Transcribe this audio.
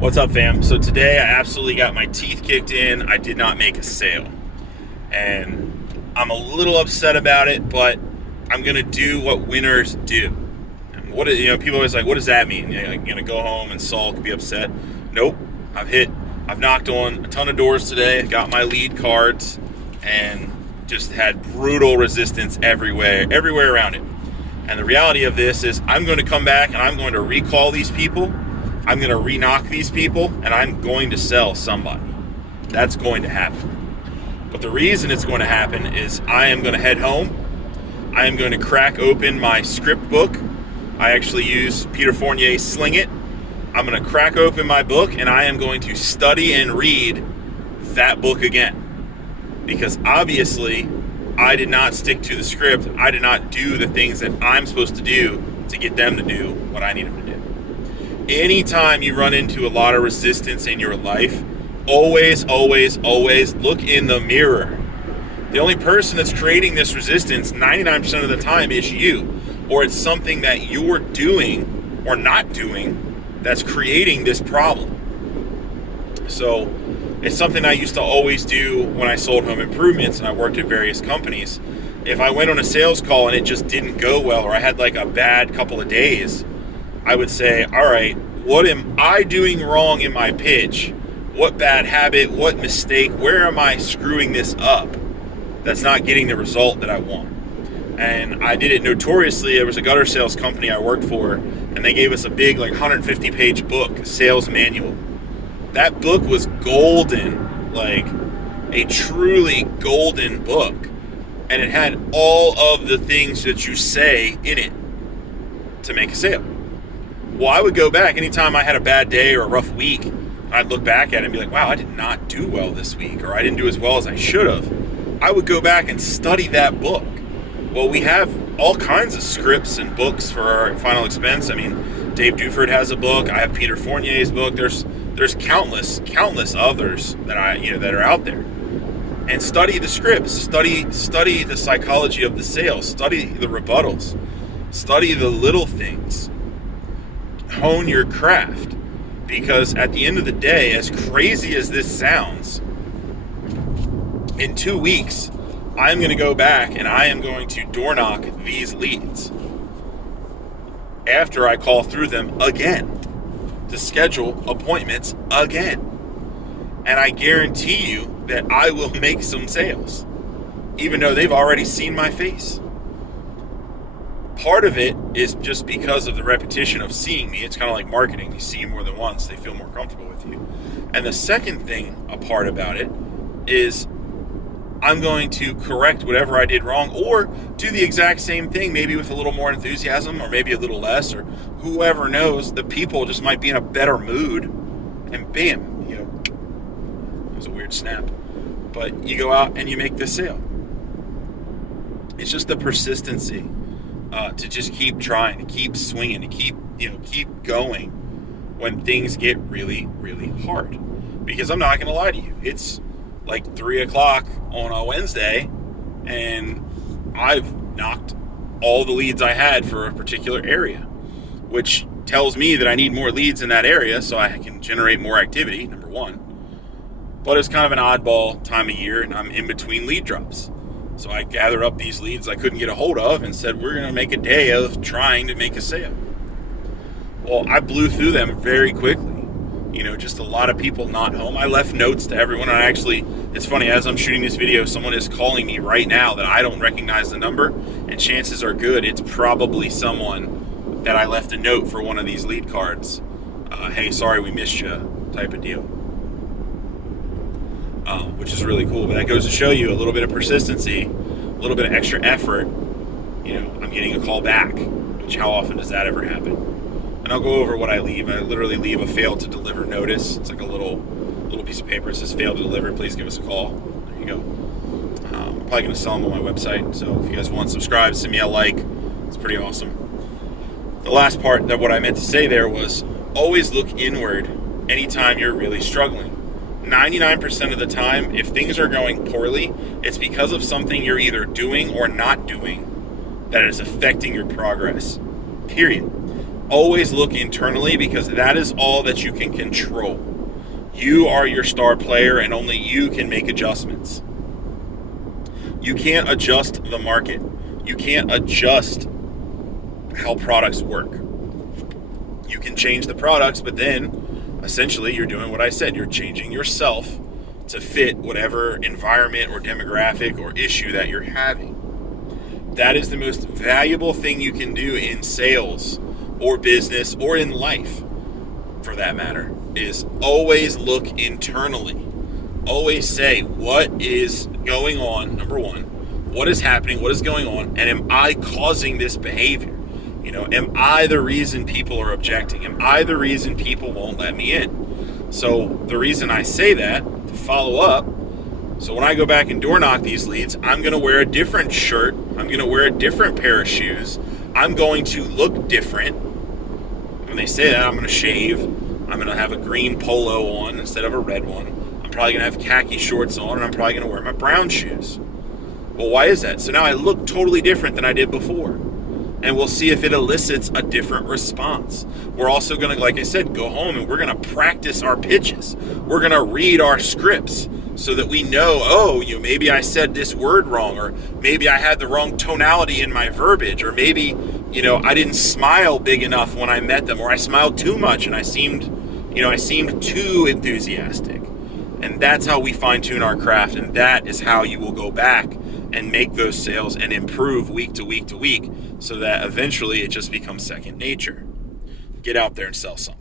What's up, fam? So today I absolutely got my teeth kicked in. I did not make a sale. And I'm a little upset about it, but I'm going to do what winners do. And people always like, what does that mean? You're going to go home and sulk, be upset? Nope. I've knocked on a ton of doors today, got my lead cards, and just had brutal resistance everywhere around it. And the reality of this is I'm going to come back and I'm going to recall these people. I'm going to re-knock these people, and I'm going to sell somebody. That's going to happen. But the reason it's going to happen is I am going to head home. I am going to crack open my script book. I actually use Peter Fournier's Sling It. I'm going to crack open my book, and I am going to study and read that book again. Because obviously, I did not stick to the script. I did not do the things that I'm supposed to do to get them to do what I need them to do. Anytime you run into a lot of resistance in your life, always look in the mirror. The only person that's creating this resistance 99% of the time is you, or it's something that you're doing or not doing that's creating this problem. So it's something I used to always do when I sold home improvements and I worked at various companies. If I went on a sales call and it just didn't go well, or I had like a bad couple of days, I would say, all right, what am I doing wrong in my pitch? What bad habit, what mistake, where am I screwing this up that's not getting the result that I want? And I did it notoriously. There was a gutter sales company I worked for, and they gave us a big 150-page book, a sales manual. That book was golden, like a truly golden book. And it had all of the things that you say in it to make a sale. Well, I would go back anytime I had a bad day or a rough week. I'd look back at it and be like, wow, I did not do well this week, or I didn't do as well as I should have. I would go back and study that book. Well, we have all kinds of scripts and books for our final expense. I mean, Dave Duford has a book. I have Peter Fournier's book. There's countless others that are out there. And study the scripts. Study the psychology of the sales. Study the rebuttals. Study the little things. Hone your craft, because at the end of the day, as crazy as this sounds, in 2 weeks I'm going to go back and I am going to door knock these leads after I call through them again to schedule appointments again, and I guarantee you that I will make some sales even though they've already seen my face. Part of it is just because of the repetition of seeing me. It's kind of like marketing. You see more than once, they feel more comfortable with you. And the second thing, a part about it, is I'm going to correct whatever I did wrong, or do the exact same thing, maybe with a little more enthusiasm, or maybe a little less, or whoever knows. The people just might be in a better mood, and bam, it was a weird snap. But you go out and you make this sale. It's just the persistency. To just keep trying, to keep swinging, to keep going when things get really, really hard. Because I'm not going to lie to you, it's like 3 o'clock on a Wednesday, and I've knocked all the leads I had for a particular area, which tells me that I need more leads in that area so I can generate more activity, number one. But it's kind of an oddball time of year, and I'm in between lead drops. So I gathered up these leads I couldn't get a hold of and said, we're going to make a day of trying to make a sale. Well, I blew through them very quickly. Just a lot of people not home. I left notes to everyone. It's funny, as I'm shooting this video, someone is calling me right now that I don't recognize the number, and chances are good it's probably someone that I left a note for one of these lead cards. Hey, sorry we missed you, type of deal. Which is really cool. But that goes to show you a little bit of persistency, a little bit of extra effort. I'm getting a call back, which how often does that ever happen? And I'll go over what I leave. I literally leave a failed to deliver notice. It's like a little piece of paper. It says failed to deliver. Please give us a call. There you go. I'm probably going to sell them on my website. So if you guys want, subscribe, send me a like. It's pretty awesome. The last part that what I meant to say there was always look inward anytime you're really struggling. 99% of the time, if things are going poorly, it's because of something you're either doing or not doing that is affecting your progress. Period. Always look internally, because that is all that you can control. You are your star player, and only you can make adjustments. You can't adjust the market. You can't adjust how products work. You can change the products, but then essentially you're doing what I said. You're changing yourself to fit whatever environment or demographic or issue that you're having. That is the most valuable thing you can do in sales or business or in life, for that matter, is always look internally. Always say, what is going on? Number one, what is happening? What is going on? And am I causing this behavior? Am I the reason people are objecting? Am I the reason people won't let me in? So the reason I say that, to follow up, so when I go back and door knock these leads, I'm going to wear a different shirt. I'm going to wear a different pair of shoes. I'm going to look different. When they say that, I'm going to shave. I'm going to have a green polo on instead of a red one. I'm probably going to have khaki shorts on, and I'm probably going to wear my brown shoes. Well, why is that? So now I look totally different than I did before. And we'll see if it elicits a different response. We're also going to, like I said, go home and we're going to practice our pitches. We're going to read our scripts so that we know, maybe I said this word wrong, or maybe I had the wrong tonality in my verbiage, or maybe, I didn't smile big enough when I met them, or I smiled too much and I seemed too enthusiastic. And that's how we fine tune our craft. And that is how you will go back and make those sales and improve week to week to week, so that eventually it just becomes second nature. Get out there and sell something.